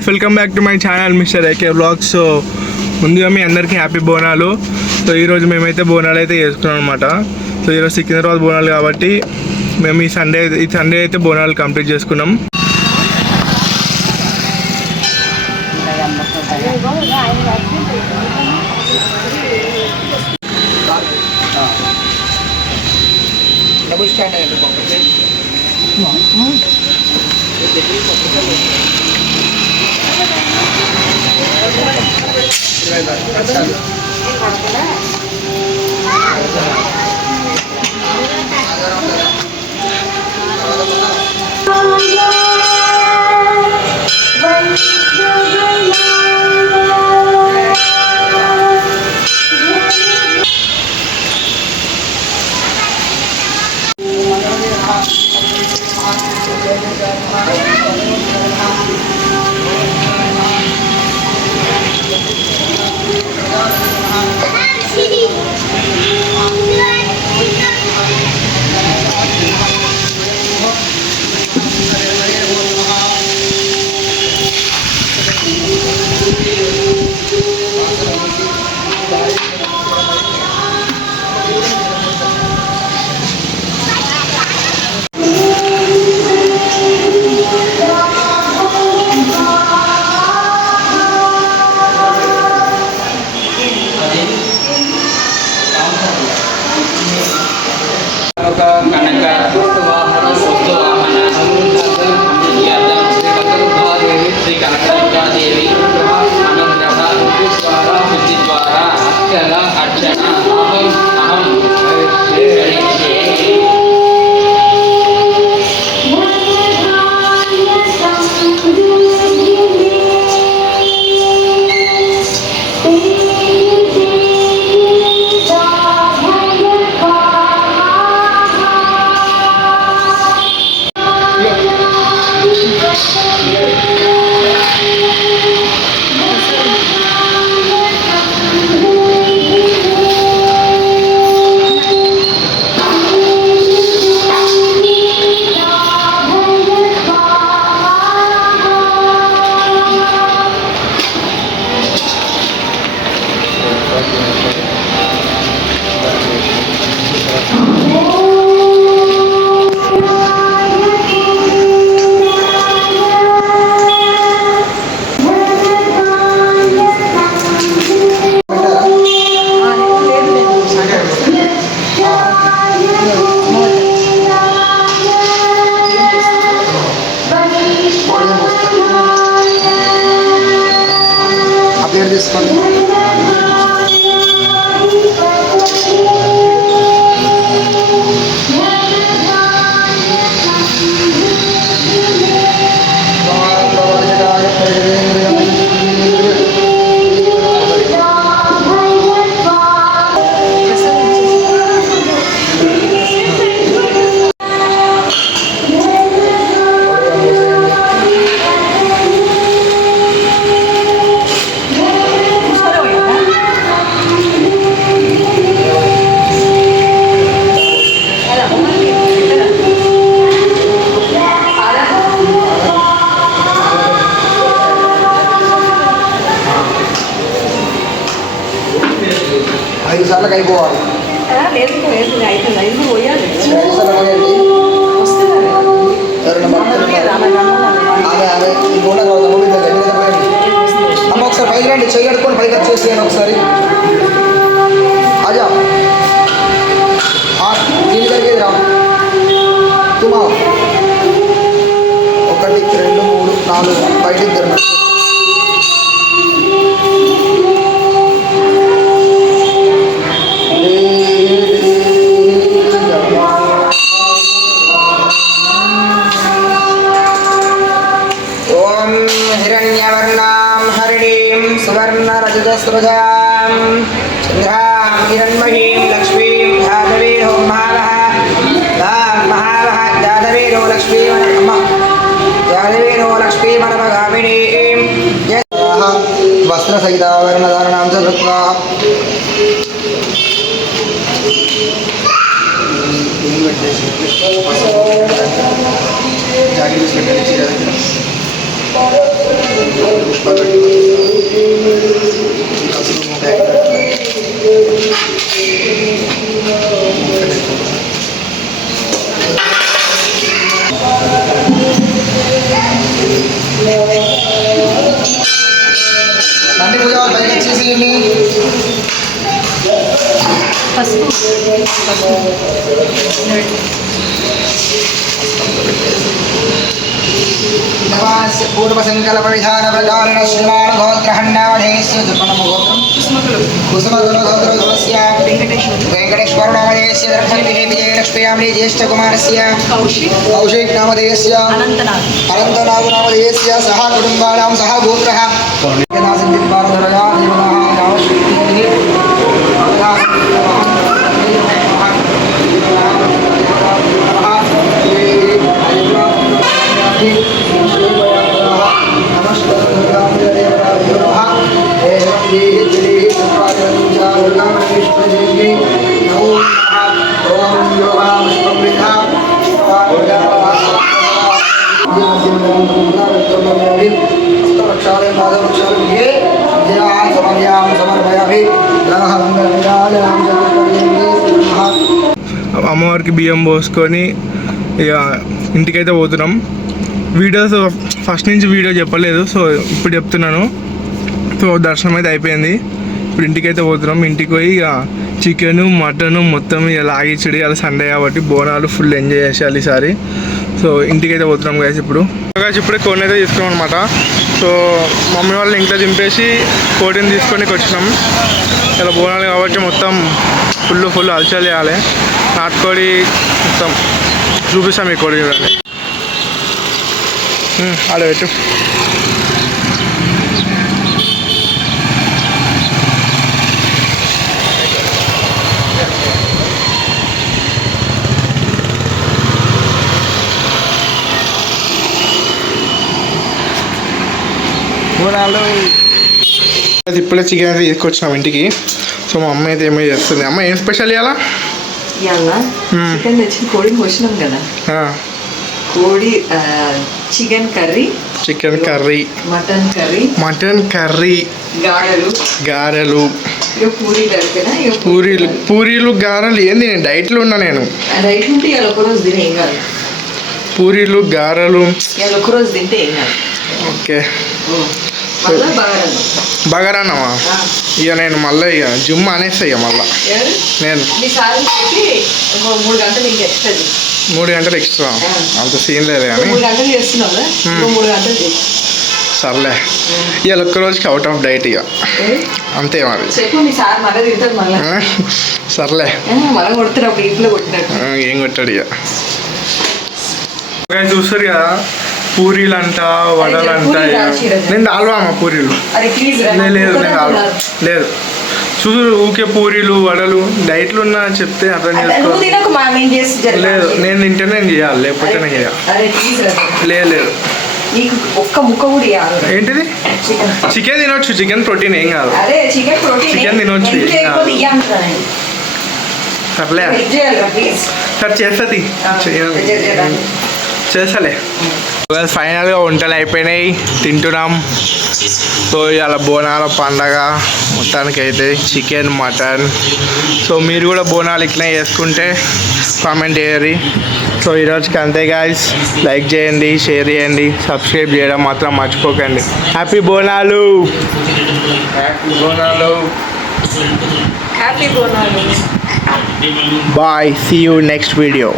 Guys, welcome back to my channel mister AK vlogs. So ముందుగా మీ అందరికీ happy Bonalu. So ఈరోజు మేమైతే బోనాలు అయితే చేసుకున్నాం అనమాట. సో ఈరోజు సికింద్రాబాద్ బోనాలు కాబట్టి మేము ఈ సండే అయితే బోనాలు కంప్లీట్ చేసుకున్నాం. డబుల్ స్టాండ్ అయిపోవాలి. అమ్మ ఒకసారి పైకి రండి, చెయ్యి కట్టుకొని పైకి వచ్చేసేయండి ఒకసారి. అజా దీని జరిగేది రా తుమా 1 2 3 4 బయటికి తిరగండి. सुवर्णरजतस्रजां चन्द्रां हिरण्मयीं लक्ष्मीं जातवेदो महावः जातवेदो लक्ष्मीमनमगामिनीं वस्त्रसहितावरणधारणां च कृत्वा जागीर నంది పూజ పైకి వచ్చేసేయండి. నవాస్య పూర్వసంకల్ప విధాన ప్రకారణ శ్రీమాన్ గోత్రహన్నామధేయస్య దుర్పణమగోత్రం కుసుమగుణగోత్రస్య వెంకటేశ్వర నామధేయస్య దర్శనిధి విజయలక్ష్మీయామిని జ్యేష్ఠకుమారస్య కౌశిక్ నామధేయస్య అనంతనాగు నామధేయస్య సహ కుటుంబానాం సహ గోత్రః భారతరయా దేవనాః నామశ్రీతిః అమ్మవారికి బియ్యం పోసుకొని ఇక ఇంటికైతే పోతున్నాం. వీడియోస్ ఫస్ట్ నుంచి వీడియో చెప్పలేదు, సో ఇప్పుడు చెప్తున్నాను. సో దర్శనం అయితే అయిపోయింది. ఇప్పుడు ఇంటికైతే పోతున్నాం. ఇంటికి పోయి ఇక చికెను మటను మొత్తం ఇక లాగిచ్చడి, అలా సండే కాబట్టి బోనాలు ఫుల్ ఎంజాయ్ చేసేయాలి ఈసారి. సో ఇంటికైతే పోతున్నాం గైస్. ఇప్పుడే కోడిని అయితే తీసుకున్నాం అనమాట. సో మమ్మీ వాళ్ళు ఇంట్లో దింపేసి కోడిని తీసుకొని వచ్చినాం. ఇలా బోనాలు కాబట్టి మొత్తం ఫుల్ అలచల్ చేయాలి. నాటుకోడి మొత్తం చూపిస్తాం. ఈ కోడి చూడండి, ఆడబెట్టు. ఇప్పుడే చికెన్ అయితే తీసుకొచ్చినాం ఇంటికి. సో మా అమ్మ అయితే ఏమో చేస్తుంది. అమ్మ ఏం స్పెషల్ ఇవ్వాలా? చికెన్ తెచ్చి కోడిని కోసినాం కదా, కోడి చికెన్ కర్రీ, మటన్ కర్రీ, గారెలు, పూరీలు గారెలు. ఏంది నేను డైట్లో ఉన్నా. నేను డైట్ ఉంటే ఒకరోజు తినే ఏం కాదు. పూరీలు గారెలు ఒకరోజు తింటే ఏం కాదు. ఓకే. బగారన్నమా? ఇక నేను మళ్ళీ ఇక జిమ్ అనేస్తా. ఇక మళ్ళీ నేను 3 గంటలు ఇంకా ఎక్స్ట్రా 3 గంటలు ఎక్స్ట్రా అంత సీన్ లేదు కానీ 3 గంటలు చేస్తున్నాం. 3 గంటలు సర్లే. ఇవాళ ఒక్క రోజుకి అవుట్ ఆఫ్ డైట్ ఇక అంతే మరి. సర్లే ఏం కొట్టాడు ఇక. చూస్తారు కదా పూరీలు అంట, వడలు అంట. నేను డాల్వా అమ్మ పూరీలు లేదు, నేను డాల్వా లేదు. చూడు ఊకే పూరీలు వడలు డైట్లు ఉన్నా చెప్తే అర్థం చేసుకో. లేదు నేను తింటేనే నేను చేయాలి, లేకపోతే నేను చేయాలి. లేదు ఒక్క ముక్క కూడా ఏంటిది? చికెన్ తినొచ్చు, చికెన్ ప్రోటీన్ ఏం కాదు. చికెన్ తినొచ్చు. సర్లే సార్ చేస్తుంది, చేస్తలే. ఫైనల్గా వంటలు అయిపోయినాయి, తింటున్నాం. సో ఇవాళ బోనాల పండగ మొత్తానికి అయితే చికెన్ మటన్. సో మీరు కూడా బోనాలు ఇట్లా చేసుకుంటే కామెంట్ చేయరు. సో ఈరోజుకి అంతే గాయ్స్. లైక్ చేయండి, షేర్ చేయండి, సబ్స్క్రైబ్ చేయడం మాత్రం మర్చిపోకండి. Happy Bonalu, happy Bonalu, happy Bonalu. Bye, see you next video.